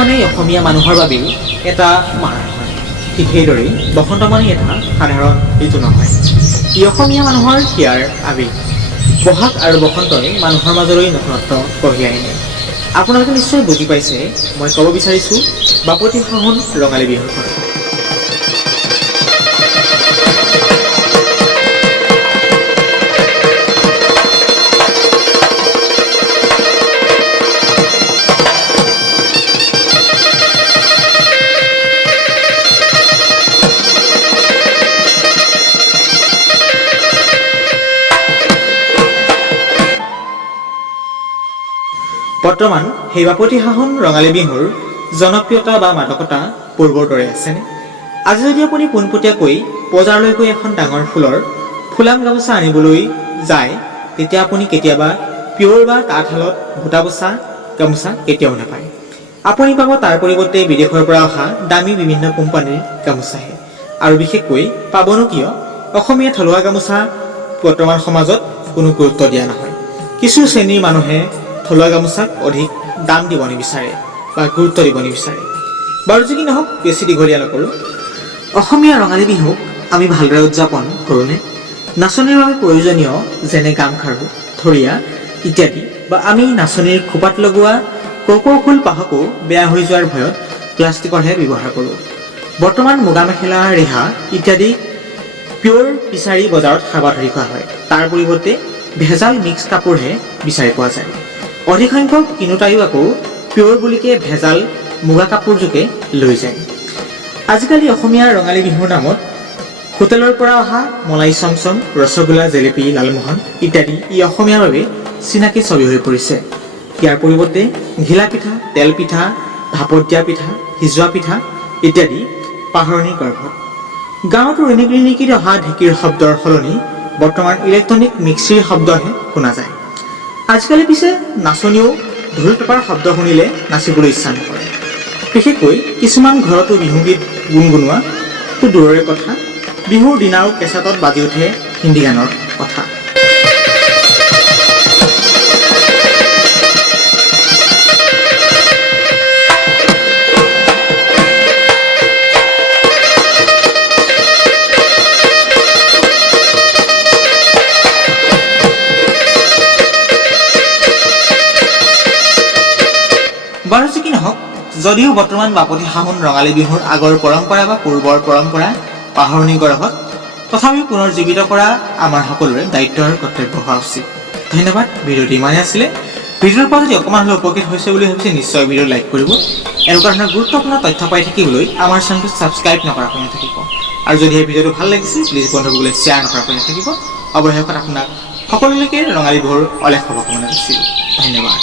মানেই অসমীয়া মানুহৰ বাবেও এটা মাৰ হয়। ঠিক সেইদৰেই বসন্ত মানে এটা সাধাৰণ ঋতু নহয়, ই অসমীয়া মানুহৰ হিয়াৰ আৱেগ। বহাগ আৰু বসন্তই মানুহৰ মাজলৈ নতুনত্ব কঢ়িয়াই আনে। আপোনালোকে নিশ্চয় বুজি পাইছে মই ক'ব বিচাৰিছোঁ বাপতিসাহোন ৰঙালী বিহুৰ কথা। বৰ্তমান সেই বাপতিসাহোন ৰঙালী বিহুৰ জনপ্ৰিয়তা বা মাদকতা পূৰ্বৰ দৰে আছেনে? আজি যদি আপুনি পোনপটীয়াকৈ বজাৰলৈ গৈ এখন ডাঙৰ ফুলাম গামোচা আনিবলৈ যায়, তেতিয়া আপুনি কেতিয়াবা পিয়ৰ বা তাঁতশালত বুটা বচা গামোচা কেতিয়াও নাপায়। আপুনি পাব তাৰ পৰিৱৰ্তে বিদেশৰ পৰা অহা দামী বিভিন্ন কোম্পানীৰ গামোচাহে। আৰু বিশেষকৈ পাবনো কিয়, অসমীয়া থলুৱা গামোচা বৰ্তমান সমাজত কোনো গুৰুত্ব দিয়া নহয়। কিছু শ্ৰেণীৰ মানুহে থলুৱা গামোচাক অধিক দাম দিব নিবিচাৰে বা গুৰুত্ব দিব নিবিচাৰে। বাৰু যি কি নহওক, বেছি দীঘলীয়া নকৰোঁ। অসমীয়া ৰঙালী বিহুক আমি ভালদৰে উদযাপন কৰোঁনে? নাচনীৰ বাবে প্ৰয়োজনীয় যেনে গামখাৰু, থৰিয়া ইত্যাদি বা আমি নাচনীৰ খোপাত লগোৱা কপৌ ফুল পাহকো বেয়া হৈ যোৱাৰ ভয়ত প্লাষ্টিকৰহে ব্যৱহাৰ কৰোঁ। বৰ্তমান মুগা মেখেলা, ৰিহা ইত্যাদি পিয়ৰ বিচাৰি বজাৰত হাবা ধৰি খোৱা হয়। তাৰ পৰিৱৰ্তে ভেজাল মিক্স কাপোৰহে বিচাৰি পোৱা যায়। অধিকসংখ্যক কিনোতায়ো আকৌ পিয়ৰ বুলিকে ভেজাল মুগা কাপোৰযোকে লৈ যায়। আজিকালি অসমীয়া ৰঙালী বিহুৰ নামত হোটেলৰ পৰা অহা মলাই চমচম, ৰসগোল্লা, জেলেপি, লালমোহন ইত্যাদি ই অসমীয়াৰ বাবে চিনাকি ছবি হৈ পৰিছে। ইয়াৰ পৰিৱৰ্তে ঘিলা পিঠা, তেল পিঠা, ভাপত দিয়া পিঠা, সিজোৱা পিঠা ইত্যাদি পাহৰণিৰ গৰ্ভত। গাঁৱতো ৰিণিকিত অহা ঢেঁকীৰ শব্দৰ সলনি বৰ্তমান ইলেক্ট্ৰনিক মিক্সিৰ শব্দহে শুনা যায়। আজিকালি পিছে নাচনীও ঢোল পেপাৰ শব্দ শুনিলে নাচিবলৈ ইচ্ছা নকৰে। বিশেষকৈ কিছুমান ঘৰতো বিহুগীত গুণগুণোৱাটো দূৰৰে কথা, বিহুৰ দিনাও কেছেটত বাজি উঠে হিন্দী গানৰ কথা। বাৰু যি কি নহওক, যদিও বৰ্তমান বাপতিসাহোন ৰঙালী বিহুৰ আগৰ পৰম্পৰা বা পূৰ্বৰ পৰম্পৰা পাহৰণিৰ গৰ্ভত, তথাপিও পুনৰ জীৱিত কৰা আমাৰ সকলোৰে দায়িত্ব আৰু কৰ্তব্য হোৱা উচিত। ধন্যবাদ। ভিডিঅ'টো ইমানেই আছিলে। ভিডিঅ'ৰ পৰা যদি অকণমান হ'লেও উপকৃত হৈছে বুলি ভাবিছে, নিশ্চয় ভিডিঅ' লাইক কৰিব। এনেকুৱা ধৰণৰ গুৰুত্বপূৰ্ণ তথ্য পাই থাকিবলৈ আমাৰ চেনেলটো ছাবস্ক্ৰাইব নকৰাকৈ নাথাকিব। আৰু যদি এই ভিডিঅ'টো ভাল লাগিছে, প্লিজ বন্ধুসকলে শ্বেয়াৰ নকৰাকৈ নাথাকিব। অৱশেষত আপোনাক সকলোলৈকে ৰঙালী বিহুৰ অলেখ শুভকামনা দিছিলোঁ। ধন্যবাদ।